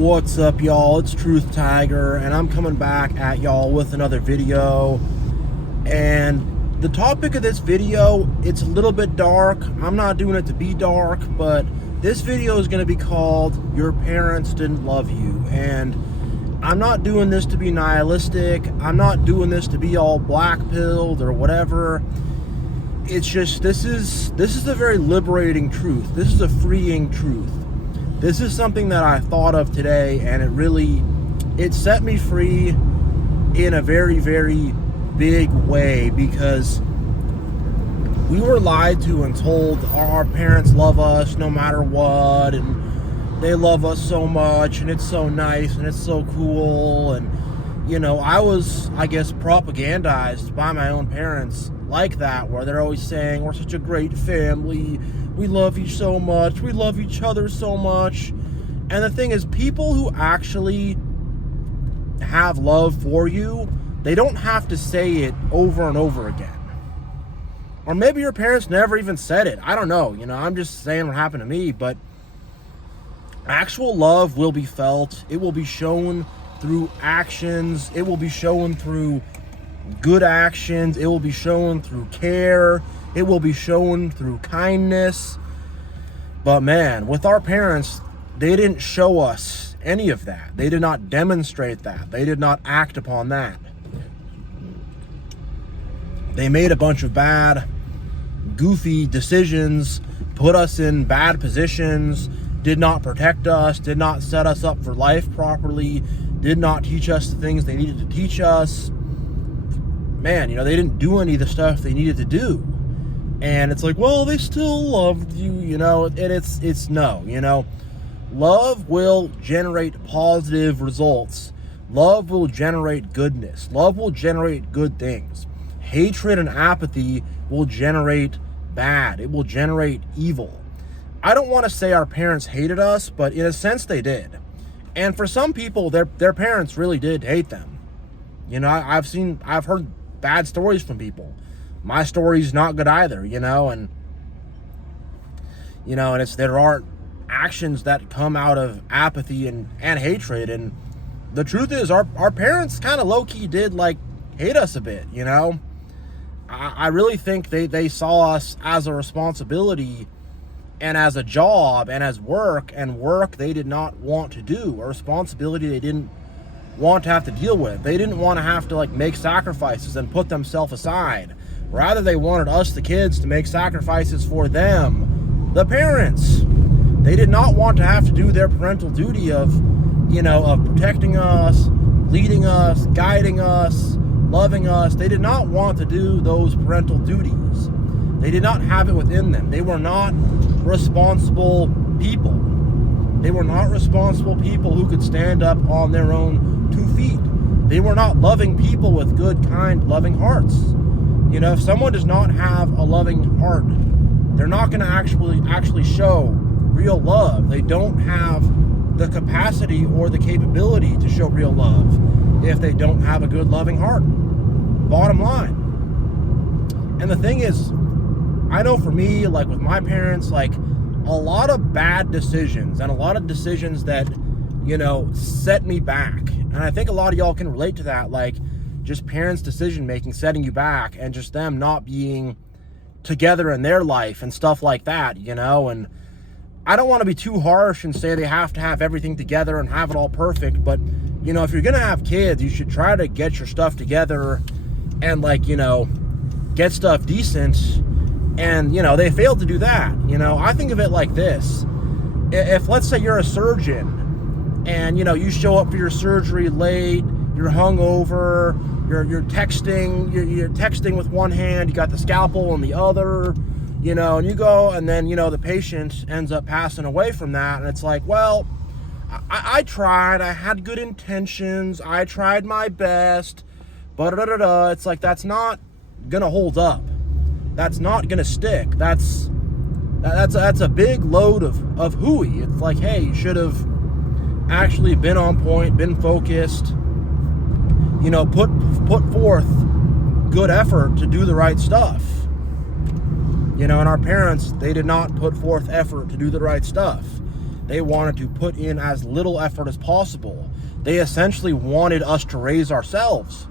What's up, y'all? It's TruthTiger, and I'm coming back at y'all with another video. And the topic of this video, it's a little bit dark. I'm not doing it to be dark, but this video is going to be called Your Parents Didn't Love You. And I'm not doing this to be nihilistic. I'm not doing this to be all black-pilled or whatever. It's just, this is a very liberating truth. This is a freeing truth. This is something that I thought of today, and it set me free in a very, very big way, because we were lied to and told our parents love us no matter what, and they love us so much, and it's so nice, and it's so cool. And, you know, I was, I guess, propagandized by my own parents like that, where they're always saying, we're such a great family, we love you so much, we love each other so much. And the thing is, people who actually have love for you, they don't have to say it over and over again. Or maybe your parents never even said it. I don't know. You know, I'm just saying what happened to me. But actual love will be felt. It will be shown through actions. It will be shown through good actions. It will be shown through care. It will be shown through kindness. But man, with our parents, they didn't show us any of that. They did not demonstrate that. They did not act upon that. They made a bunch of bad, goofy decisions, put us in bad positions, did not protect us, did not set us up for life properly, did not teach us the things they needed to teach us. Man, you know, they didn't do any of the stuff they needed to do. And it's like, well, they still loved you, you know, and it's no, you know. Love will generate positive results. Love will generate goodness. Love will generate good things. Hatred and apathy will generate bad. It will generate evil. I don't want to say our parents hated us, but in a sense they did. And for some people, their parents really did hate them. You know, I've heard bad stories from people. My story's not good either, you know, and there are actions that come out of apathy and hatred. And the truth is, our parents kind of low-key did hate us a bit, you know. I really think they saw us as a responsibility and as a job and as work they did not want to do, a responsibility they didn't want to have to deal with. They didn't want to have to make sacrifices and put themselves aside. Rather, they wanted us, the kids, to make sacrifices for them, the parents. They did not want to have to do their parental duty of protecting us, leading us, guiding us, loving us. They did not want to do those parental duties. They did not have it within them. They were not responsible people. They were not responsible people who could stand up on their own 2 feet. They were not loving people with good, kind, loving hearts. You know, if someone does not have a loving heart, they're not going to actually show real love. They don't have the capacity or the capability to show real love if they don't have a good, loving heart. Bottom line. And the thing is, I know for me, with my parents, a lot of bad decisions and a lot of decisions that, set me back. And I think a lot of y'all can relate to that, just parents' decision making setting you back, and just them not being together in their life and stuff like that, you know. And I don't want to be too harsh and say they have to have everything together and have it all perfect, but you know, if you're gonna have kids, you should try to get your stuff together and get stuff decent. And they failed to do that. I think of it like this: if let's say you're a surgeon and you show up for your surgery late, you're hungover, you're texting with one hand, you got the scalpel in the other, and you go, and then the patient ends up passing away from that, and it's like, well, I tried, I had good intentions, I tried my best, but it's like, that's not gonna hold up, that's not gonna stick, that's a big load of hooey. It's like, hey, you should have actually been on point, been focused, put forth good effort to do the right stuff. And our parents, they did not put forth effort to do the right stuff. They wanted to put in as little effort as possible. They essentially wanted us to raise ourselves,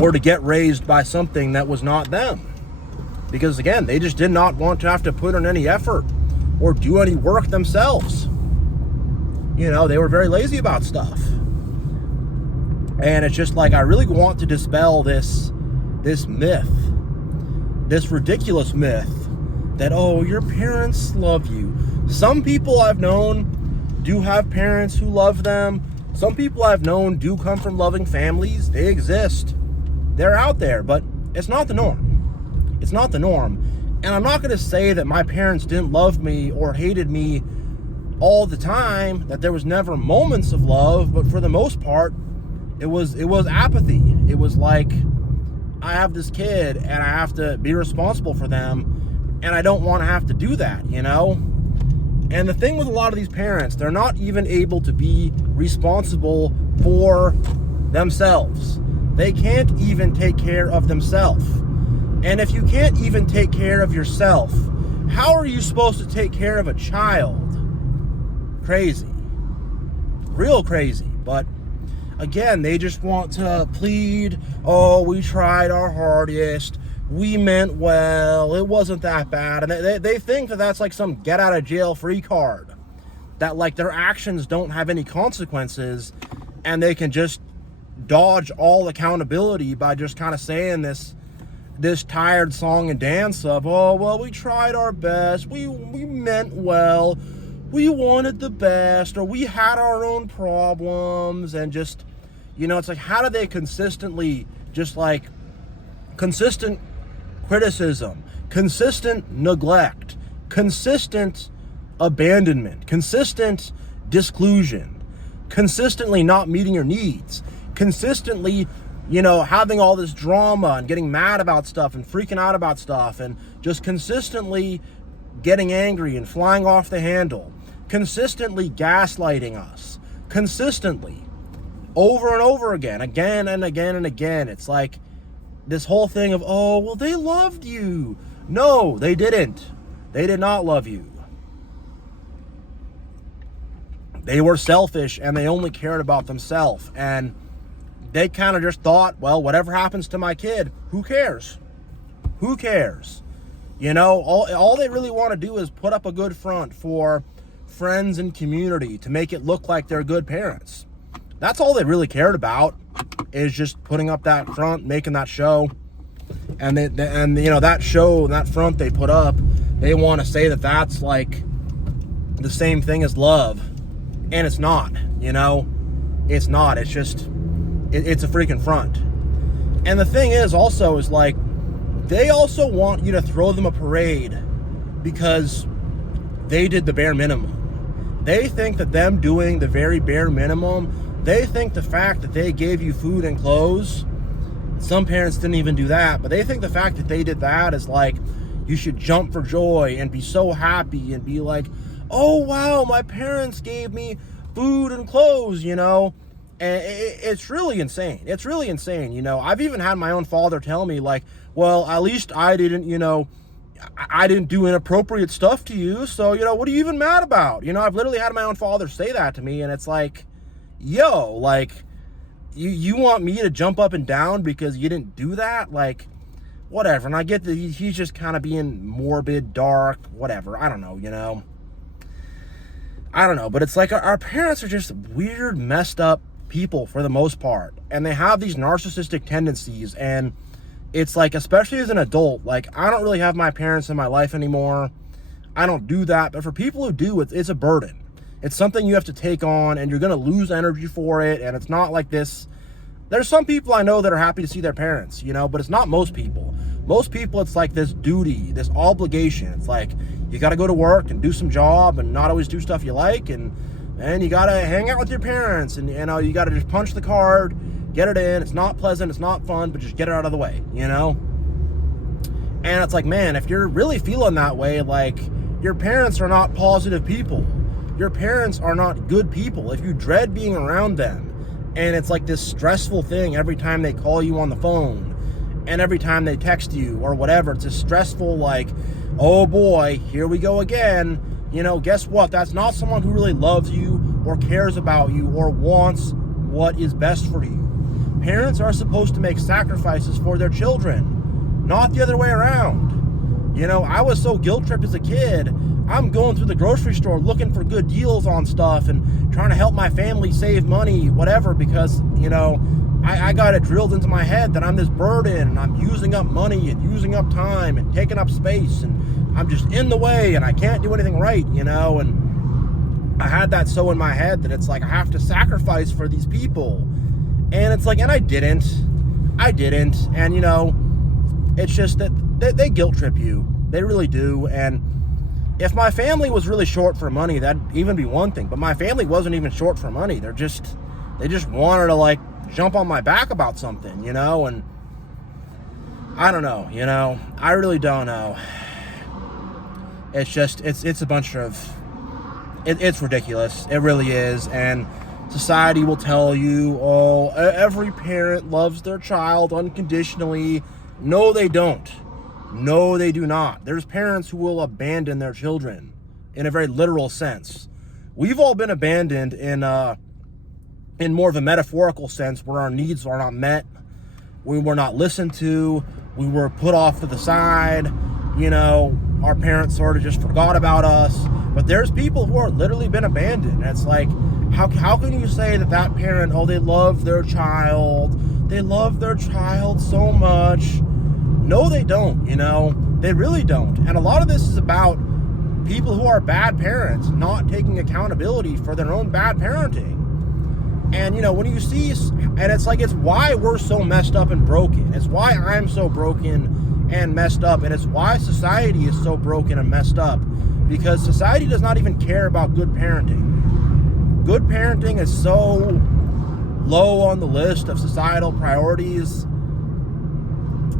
or to get raised by something that was not them. Because again, they just did not want to have to put in any effort or do any work themselves. You know, they were very lazy about stuff. And it's just like, I really want to dispel this myth, this ridiculous myth that, oh, your parents love you. Some people I've known do have parents who love them. Some people I've known do come from loving families. They exist. They're out there, but it's not the norm. It's not the norm. And I'm not going to say that my parents didn't love me or hated me all the time, that there was never moments of love, but for the most part, it was apathy. It was like, I have this kid and I have to be responsible for them, and I don't want to have to do that, you know? And the thing with a lot of these parents, they're not even able to be responsible for themselves. They can't even take care of themselves. And if you can't even take care of yourself, how are you supposed to take care of a child? Crazy. Real crazy. But again, they just want to plead, oh, we tried our hardest, we meant well, it wasn't that bad. And they think that that's like some get out of jail free card, that like their actions don't have any consequences and they can just dodge all accountability by just kind of saying this tired song and dance of, oh, well, we tried our best, we meant well, we wanted the best, or we had our own problems. And just, you know, it's like, how do they consistently just like consistent criticism, consistent neglect, consistent abandonment, consistent disclusion, consistently not meeting your needs, consistently, you know, having all this drama and getting mad about stuff and freaking out about stuff and just consistently getting angry and flying off the handle, consistently gaslighting us, consistently, over and over again and again and again. It's like this whole thing of, oh, well, they loved you. No, they didn't. They did not love you. They were selfish and they only cared about themselves. And they kind of just thought, well, whatever happens to my kid, who cares? Who cares? You know, all they really want to do is put up a good front for friends and community to make it look like they're good parents. That's all they really cared about, is just putting up that front, making that show. And you know, that show, that front they put up, they want to say that that's like the same thing as love. And it's not, you know, it's not. It's just, it's a freaking front. And the thing is also is like, they also want you to throw them a parade because they did the bare minimum. They think that them doing the very bare minimum, they think the fact that they gave you food and clothes, some parents didn't even do that, but they think the fact that they did that is like, you should jump for joy and be so happy and be like, oh wow, my parents gave me food and clothes, you know? And it's really insane. It's really insane, you know? I've even had my own father tell me like, well, at least I didn't, you know, I didn't do inappropriate stuff to you, so, you know, what are you even mad about? You know, I've literally had my own father say that to me, and it's like, yo, like, you want me to jump up and down because you didn't do that? Like, whatever. And I get that he's just kind of being morbid, dark, whatever. I don't know, you know? I don't know, but it's like our parents are just weird, messed up people for the most part, and they have these narcissistic tendencies. And it's like, especially as an adult, like, I don't really have my parents in my life anymore. I don't do that, but for people who do, it's a burden. It's something you have to take on, and you're going to lose energy for it, and it's not like this. There's some people I know that are happy to see their parents, you know, but it's not most people. Most people, it's like this duty, this obligation. It's like, you got to go to work and do some job and not always do stuff you like, and you got to hang out with your parents, and, you know, you got to just punch the card, get it in. It's not pleasant, it's not fun, but just get it out of the way, you know? And it's like, man, if you're really feeling that way, like, your parents are not positive people. Your parents are not good people. If you dread being around them, and it's like this stressful thing every time they call you on the phone, and every time they text you or whatever, it's a stressful, like, oh boy, here we go again. guess what? That's not someone who really loves you or cares about you or wants what is best for you. Parents are supposed to make sacrifices for their children, not the other way around. I was so guilt-tripped as a kid. I'm going through the grocery store looking for good deals on stuff and trying to help my family save money, whatever, because, I got it drilled into my head that I'm this burden and I'm using up money and using up time and taking up space and I'm just in the way and I can't do anything right, and I had that so in my head that it's like I have to sacrifice for these people. And it's like, and I didn't. And, it's just that they guilt trip you. They really do. And if my family was really short for money, that'd even be one thing. But my family wasn't even short for money. They just wanted to jump on my back about something, and I don't know, I really don't know. It's just, it's a bunch of, it's ridiculous. It really is. And society will tell you, oh, every parent loves their child unconditionally. No, they don't. No, they do not. There's parents who will abandon their children in a very literal sense. We've all been abandoned in more of a metaphorical sense, where our needs are not met. We were not listened to. We were put off to the side. Our parents sort of just forgot about us. But there's people who are literally been abandoned. And it's like, how can you say that parent, oh, they love their child. They love their child so much. No, they don't, They really don't. And a lot of this is about people who are bad parents not taking accountability for their own bad parenting. And, when you see, and it's like, it's why we're so messed up and broken. It's why I'm so broken and messed up. And it's why society is so broken and messed up. Because society does not even care about good parenting. Good parenting is so low on the list of societal priorities.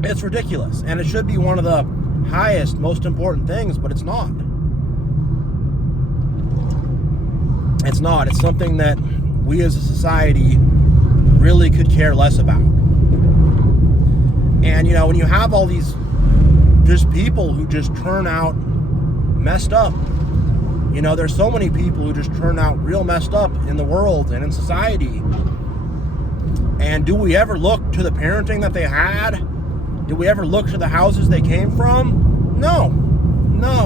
It's ridiculous. And it should be one of the highest, most important things, but it's not. It's not. It's something that we as a society really could care less about. And, when you have all these just people who just turn out messed up, there's so many people who just turn out real messed up in the world and in society. And do we ever look to the parenting that they had? Do we ever look to the houses they came from? No.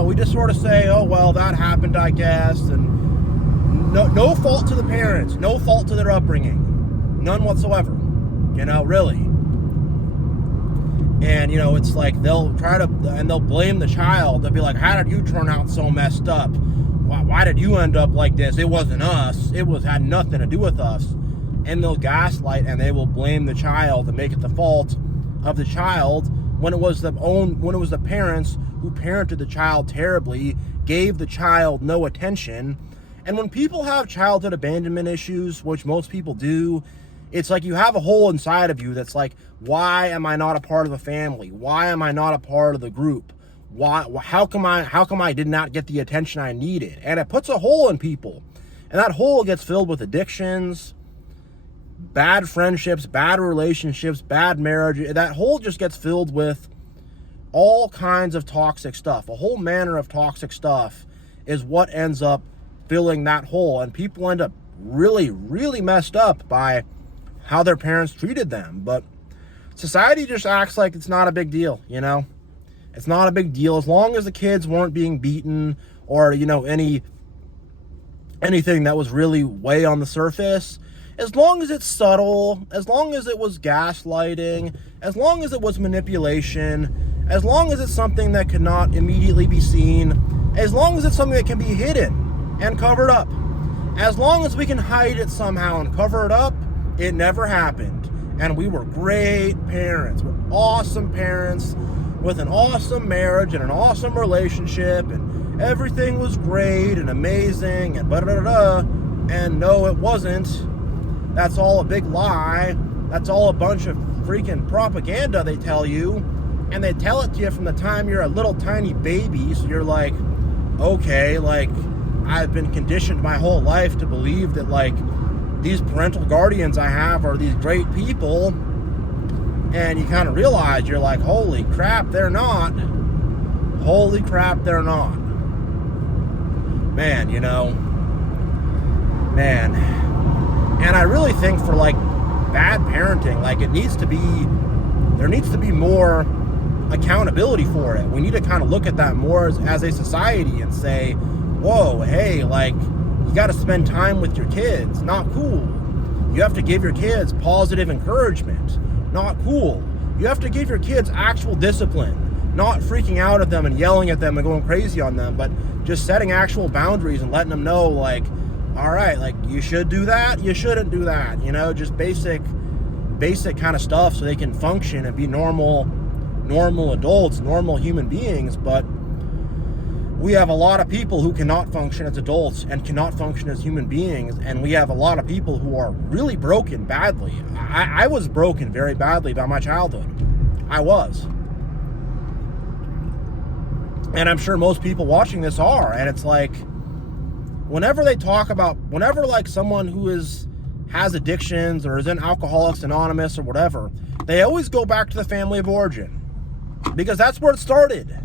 We just sort of say, oh, well, that happened, I guess. And no fault to the parents. No fault to their upbringing. None whatsoever. Really. And, it's like they'll they'll blame the child. They'll be like, how did you turn out so messed up? Why did you end up like this? It wasn't us. Had nothing to do with us. And they'll gaslight and they will blame the child and make it the fault of the child when it was the parents who parented the child terribly, gave the child no attention. And when people have childhood abandonment issues, which most people do, it's like you have a hole inside of you that's like, why am I not a part of the family? Why am I not a part of the group? How come I did not get the attention I needed? And it puts a hole in people. And that hole gets filled with addictions, bad friendships, bad relationships, bad marriage. That hole just gets filled with all kinds of toxic stuff. A whole manner of toxic stuff is what ends up filling that hole. And people end up really, really messed up by how their parents treated them. But society just acts like it's not a big deal, It's not a big deal. As long as the kids weren't being beaten or, anything that was really way on the surface, as long as it's subtle, as long as it was gaslighting, as long as it was manipulation, as long as it's something that could not immediately be seen, as long as it's something that can be hidden and covered up, as long as we can hide it somehow and cover it up, it never happened. And we were great parents. We're awesome parents with an awesome marriage and an awesome relationship, and everything was great and amazing and and no, it wasn't. That's all a big lie. That's all a bunch of freaking propaganda they tell you. And they tell it to you from the time you're a little tiny baby. So you're like, okay, I've been conditioned my whole life to believe that these parental guardians I have are these great people. And you kind of realize, you're like, holy crap, they're not. Holy crap, they're not. man, man. And I really think for like bad parenting, like there needs to be more accountability for it. We need to kind of look at that more as a society and say, whoa, hey, like you got to spend time with your kids. Not cool. You have to give your kids positive encouragement. Not cool. You have to give your kids actual discipline. Not freaking out at them and yelling at them and going crazy on them, but just setting actual boundaries and letting them know, like, all right, like you should do that, you shouldn't do that, just basic kind of stuff so they can function and be normal adults, normal human beings. But we have a lot of people who cannot function as adults and cannot function as human beings, and we have a lot of people who are really broken badly. I was broken very badly by my childhood. I was. And I'm sure most people watching this are. And it's like, whenever like someone who has addictions or is in Alcoholics Anonymous or whatever, they always go back to the family of origin. Because that's where it started.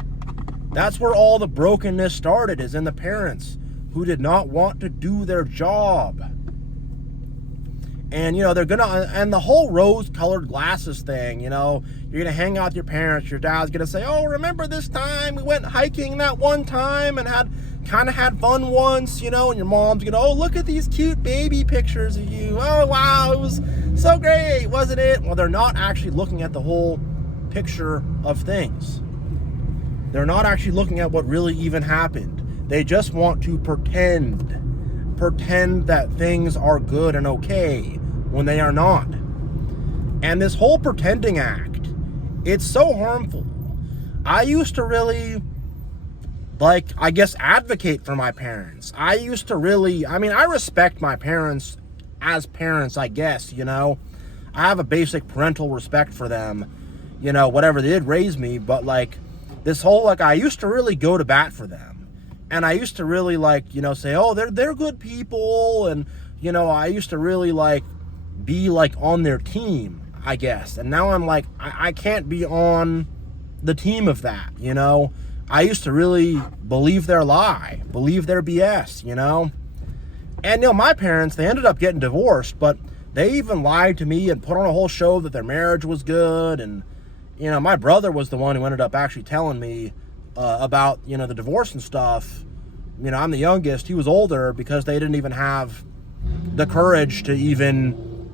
That's where all the brokenness started, is in the parents who did not want to do their job. And, and the whole rose-colored glasses thing, you're going to hang out with your parents. Your dad's going to say, oh, remember this time we went hiking that one time and had fun once, and your mom's going to, oh, look at these cute baby pictures of you. Oh, wow, it was so great, wasn't it? Well, they're not actually looking at the whole picture of things. They're not actually looking at what really even happened. They just want to pretend that things are good and okay when they are not. And this whole pretending act, it's so harmful. I used to really, advocate for my parents. I used to really, I respect my parents as parents, I guess, I have a basic parental respect for them, whatever they did raise me, but this whole, I used to really go to bat for them. And I used to really say, oh, they're good people. And, I used to really be on their team, I guess. And now I'm I can't be on the team of that, I used to really believe their lie, believe their BS, And, my parents, they ended up getting divorced, but they even lied to me and put on a whole show that their marriage was good. And, my brother was the one who ended up actually telling me about, the divorce and stuff. I'm the youngest. He was older because they didn't even have the courage to even,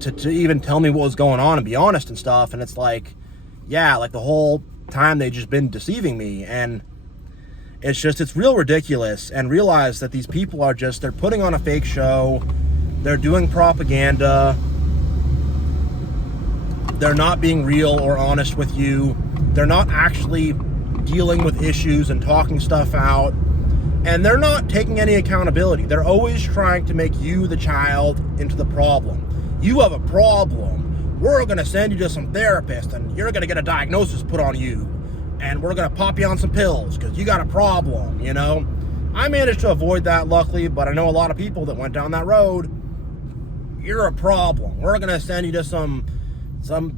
to even tell me what was going on and be honest and stuff. And it's the whole time they just been deceiving me. And it's real ridiculous. And realize that these people are they're putting on a fake show. They're doing propaganda. They're not being real or honest with you. They're not actually dealing with issues and talking stuff out. And they're not taking any accountability. They're always trying to make you, the child, into the problem. You have a problem. We're going to send you to some therapist and you're going to get a diagnosis put on you. And we're going to pop you on some pills because you got a problem, I managed to avoid that, luckily, but I know a lot of people that went down that road. You're a problem. We're going to send you to some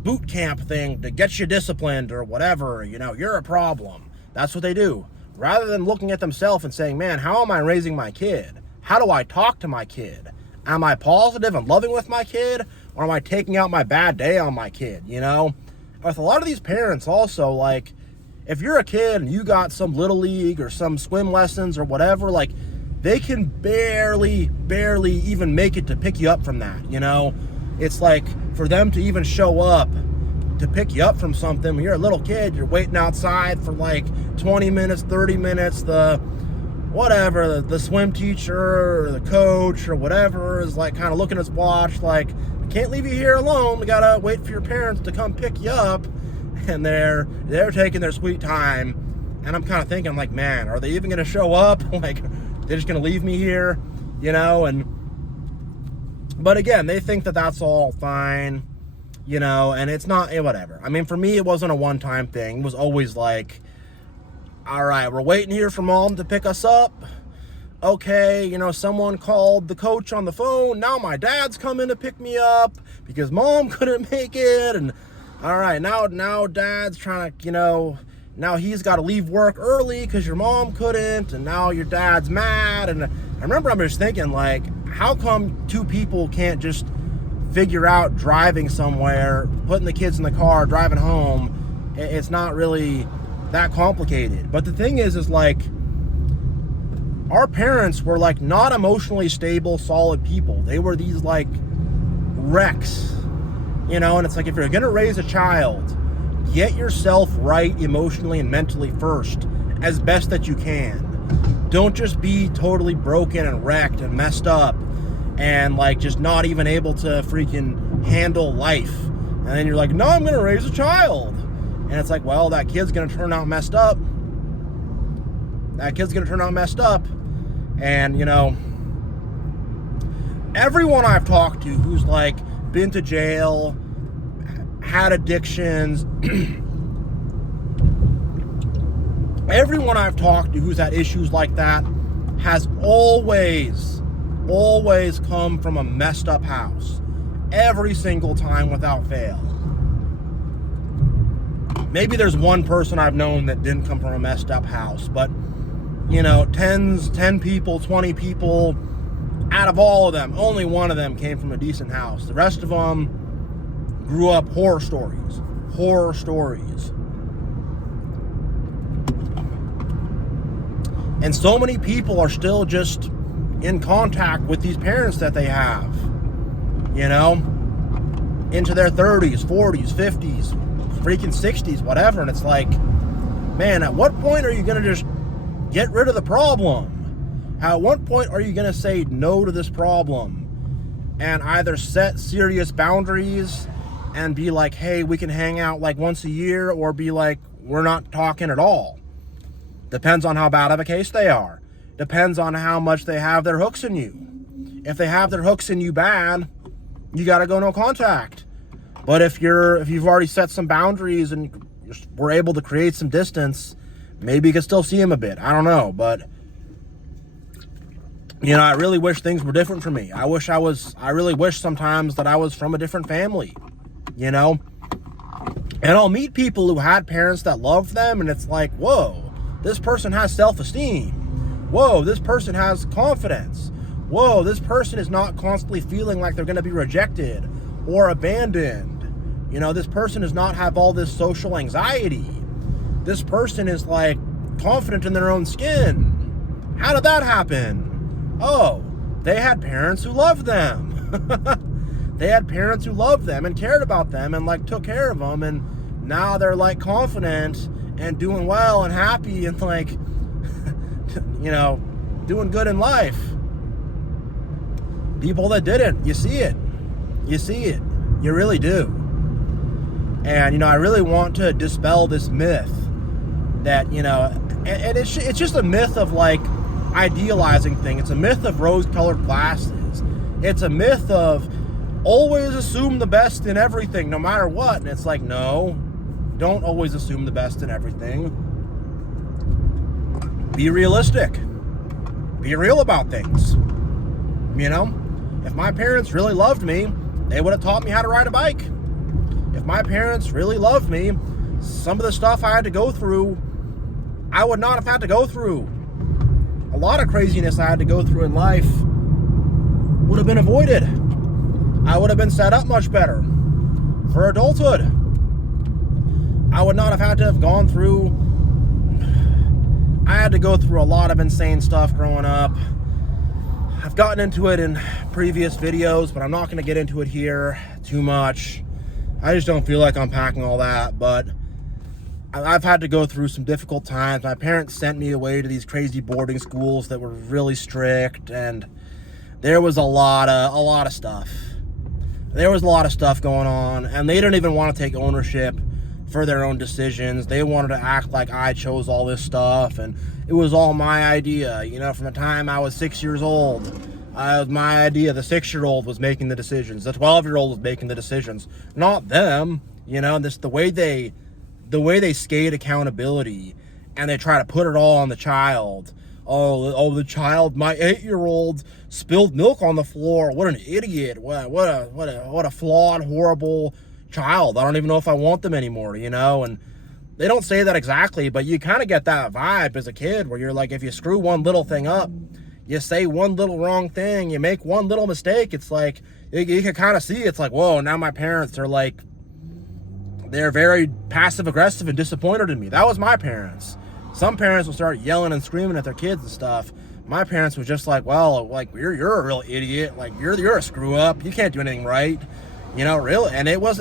boot camp thing to get you disciplined or whatever, you're a problem. That's what they do. Rather than looking at themselves and saying, man, how am I raising my kid? How do I talk to my kid? Am I positive and loving with my kid? Or am I taking out my bad day on my kid, With a lot of these parents also, if you're a kid and you got some little league or some swim lessons or whatever, they can barely even make it to pick you up from that, It's for them to even show up to pick you up from something. When you're a little kid, you're waiting outside for 20 minutes, 30 minutes. The swim teacher or the coach or whatever is kind of looking at his watch I can't leave you here alone. We gotta wait for your parents to come pick you up. And they're taking their sweet time. And I'm kind of thinking man, are they even gonna show up? They're just gonna leave me here, But again, they think that that's all fine, and it's not, whatever. For me, it wasn't a one-time thing. It was always all right, we're waiting here for mom to pick us up. Okay, someone called the coach on the phone. Now my dad's coming to pick me up because mom couldn't make it. And all right, now dad's trying to, now he's got to leave work early because your mom couldn't, and now your dad's mad. And I remember I'm just thinking, like, how come two people can't just figure out driving somewhere, putting the kids in the car, driving home? It's not really that complicated. But the thing is like, our parents were like not emotionally stable, solid people. They were these like wrecks, you know. And it's like, if you're gonna raise a child, get yourself right emotionally and mentally first, as best that you can. Don't just be totally broken and wrecked and messed up and like just not even able to freaking handle life. And then you're like, no, I'm gonna raise a child. And it's like, well, that kid's gonna turn out messed up. That kid's gonna turn out messed up. And, you know, everyone I've talked to who's like been to jail, had addictions, everyone I've talked to who's had issues like that has always come from a messed up house. Every single time without fail. Maybe there's one person I've known that didn't come from a messed up house, but, you know, 10 people, 20 people, out of all of them, only one of them came from a decent house. The rest of them grew up horror stories. And so many people are still just in contact with these parents that they have, you know, into their 30s, 40s, 50s, freaking 60s, whatever. And it's like, man, at what point are you going to just get rid of the problem? At what point are you going to say no to this problem and either set serious boundaries and be like, hey, we can hang out like once a year, or be like, we're not talking at all? Depends on how bad of a case they are. Depends on how much they have their hooks in you. If they have their hooks in you bad, you got to go no contact. But if you've already set some boundaries and we're able to create some distance, maybe you can still see them a bit. I don't know, but you know, I really wish things were different for me. I really wish sometimes that I was from a different family, you know? And I'll meet people who had parents that loved them, and it's like, whoa, this person has self-esteem. Whoa, this person has confidence. Whoa, this person is not constantly feeling like they're going to be rejected or abandoned. You know, this person does not have all this social anxiety. This person is like confident in their own skin. How did that happen? Oh, they had parents who loved them. They had parents who loved them and cared about them and like took care of them, and now they're like confident and doing well and happy and like, you know, doing good in life. People that didn't, you see it. You really do. And, you know, I really want to dispel this myth that, you know, and it's just a myth of like idealizing things. It's a myth of rose-colored glasses. It's a myth of always assume the best in everything, no matter what. And it's like, no, don't always assume the best in everything. Be realistic. Be real about things. You know, if my parents really loved me, they would have taught me how to ride a bike. If my parents really loved me, some of the stuff I had to go through, I would not have had to go through. A lot of craziness I had to go through in life would have been avoided. I would have been set up much better for adulthood. I would not have had to have gone through. I had to go through a lot of insane stuff growing up. I've gotten into it in previous videos, but I'm not going to get into it here too much. I just don't feel like unpacking all that, but I've had to go through some difficult times. My parents sent me away to these crazy boarding schools that were really strict, and there was a lot of stuff. There was a lot of stuff going on, and they didn't even want to take ownership for their own decisions. They wanted to act like I chose all this stuff, and it was all my idea. You know, from the time I was 6 years old, it was my idea. The 6-year-old was making the decisions. The 12-year-old was making the decisions, not them. You know, this the way they skate accountability, and they try to put it all on the child. Oh, the child, my 8-year-old spilled milk on the floor. What an idiot! What a flawed, horrible child. I don't even know if I want them anymore. You know, and They don't say that exactly, but you kind of get that vibe as a kid where you're like, if you screw one little thing up, you say one little wrong thing, you make one little mistake, it's like, you can kind of see, it's like, whoa, now my parents are like, they're very passive aggressive and disappointed in me. That was my parents. Some parents will start yelling and screaming at their kids and stuff. My parents was just like, well, like, you're a real idiot, like you're a screw up, you can't do anything right, you know, really. And it was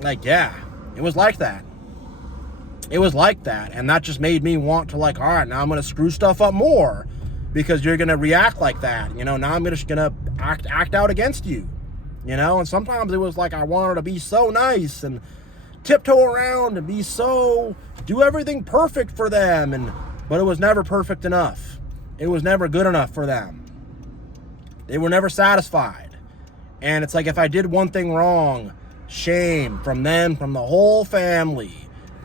like, yeah, it was like that. It was like that, and that just made me want to, like, all right, now I'm gonna screw stuff up more because you're gonna react like that, you know. Now I'm just gonna act out against you, you know. And sometimes it was like I wanted to be so nice and tiptoe around and do everything perfect for them, but it was never perfect enough. It was never good enough for them. They were never satisfied, and it's like if I did one thing wrong, shame from them, from the whole family.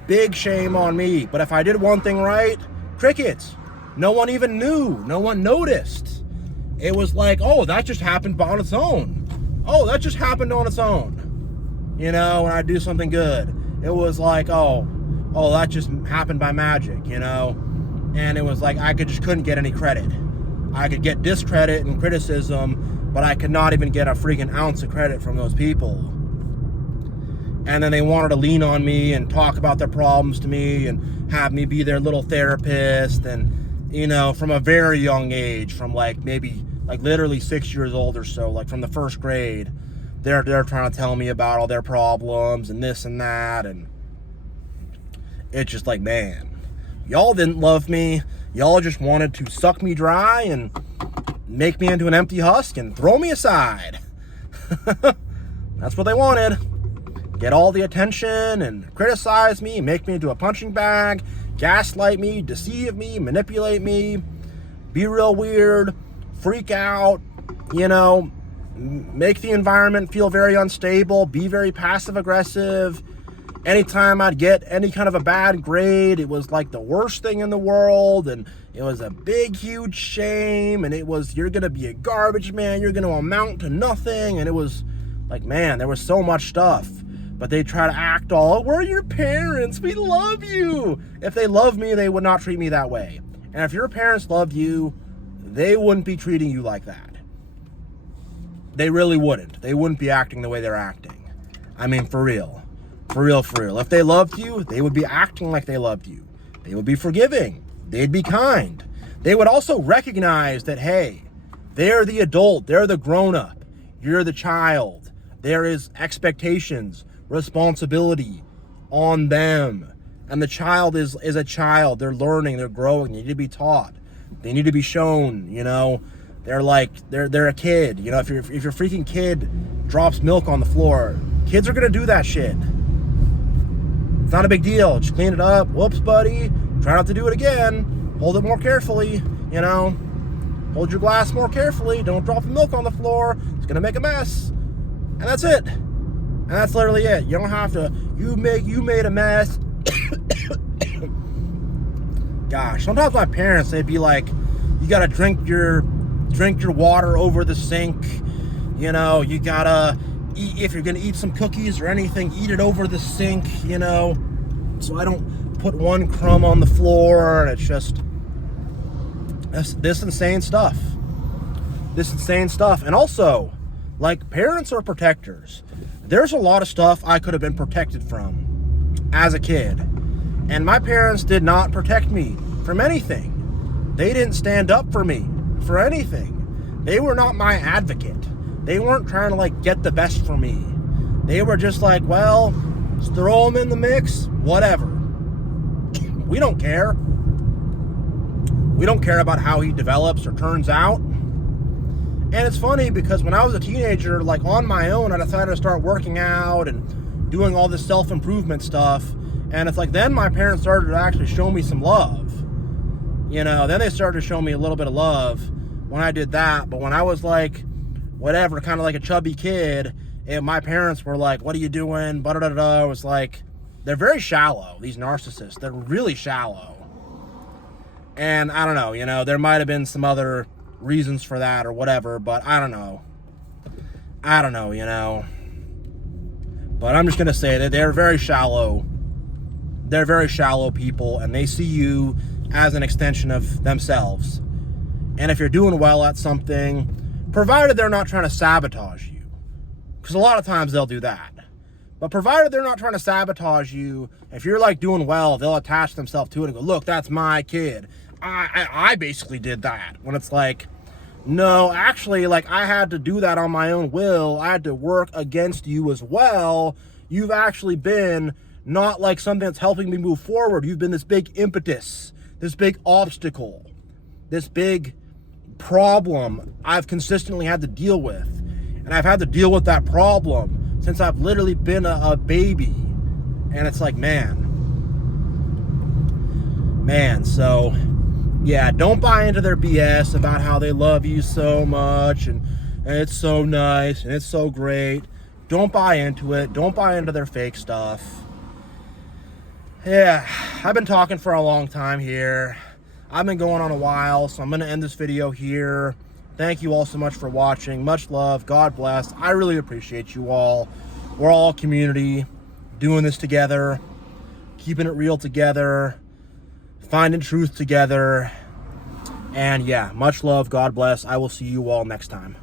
Big shame on me. But if I did one thing right, crickets. No one even knew. No one noticed. It was like, oh, that just happened on its own. Oh, that just happened on its own. You know, when I do something good. It was like, oh, that just happened by magic, you know? And it was like, I just couldn't get any credit. I could get discredit and criticism, but I could not even get a freaking ounce of credit from those people. And then they wanted to lean on me and talk about their problems to me and have me be their little therapist. And, you know, from a very young age, from like maybe like literally 6 years old or so, like from the first grade, they're trying to tell me about all their problems and this and that. And it's just like, man, y'all didn't love me. Y'all just wanted to suck me dry and make me into an empty husk and throw me aside. That's what they wanted. Get all the attention and criticize me, make me into a punching bag, gaslight me, deceive me, manipulate me, be real weird, freak out, you know, make the environment feel very unstable, be very passive aggressive. Anytime I'd get any kind of a bad grade, it was like the worst thing in the world, and it was a big, huge shame, and it was, you're gonna be a garbage man, you're gonna amount to nothing, and it was like, man, there was so much stuff. But they try to act all, we're your parents, we love you. If they loved me, they would not treat me that way. And if your parents loved you, they wouldn't be treating you like that. They really wouldn't. They wouldn't be acting the way they're acting. I mean, for real. For real, for real. If they loved you, they would be acting like they loved you. They would be forgiving. They'd be kind. They would also recognize that, hey, they're the adult, they're the grown-up, you're the child. There is expectations, responsibility on them, and the child is a child. They're learning, they're growing, they need to be taught, they need to be shown, you know. They're a kid, you know. If your freaking kid drops milk on the floor, kids are gonna do that shit. It's not a big deal, just clean it up. Whoops, buddy, try not to do it again, hold it more carefully, you know, hold your glass more carefully, don't drop the milk on the floor, it's gonna make a mess. And that's it. And that's literally it. You don't have to, you made a mess. Gosh, sometimes my parents, they'd be like, you gotta drink your water over the sink. You know, you gotta eat, if you're gonna eat some cookies or anything, eat it over the sink, you know, so I don't put one crumb on the floor. And it's just this insane stuff. This insane stuff. And also, like, parents are protectors. There's a lot of stuff I could have been protected from as a kid. And my parents did not protect me from anything. They didn't stand up for me for anything. They were not my advocate. They weren't trying to, like, get the best for me. They were just like, well, just throw them in the mix, whatever. We don't care. We don't care about how he develops or turns out. And it's funny because when I was a teenager, like on my own, I decided to start working out and doing all this self-improvement stuff. And it's like, then my parents started to actually show me some love. You know, then they started to show me a little bit of love when I did that. But when I was like, whatever, kind of like a chubby kid, and my parents were like, what are you doing? Ba-da-da-da. It was like, they're very shallow, these narcissists. They're really shallow. And I don't know, you know, there might have been some other reasons for that or whatever, but I don't know, you know. But I'm just gonna say that they're very shallow they're very shallow people, and they see you as an extension of themselves. And if you're doing well at something, provided they're not trying to sabotage you, because a lot of times they'll do that. But provided they're not trying to sabotage you, if you're like doing well, they'll attach themselves to it and go, look, that's my kid. I basically did that. When it's like, no, actually, like, I had to do that on my own will. I had to work against you as well. You've actually been not like something that's helping me move forward. You've been this big impetus, this big obstacle, this big problem I've consistently had to deal with. And I've had to deal with that problem since I've literally been a baby. And it's like, man, so yeah, don't buy into their BS about how they love you so much and it's so nice and it's so great. Don't buy into it. Don't buy into their fake stuff. Yeah, I've been talking for a long time here. I've been going on a while, so I'm going to end this video here. Thank you all so much for watching. Much love. God bless. I really appreciate you all. We're all a community doing this together, keeping it real together, finding truth together. And yeah, much love. God bless. I will see you all next time.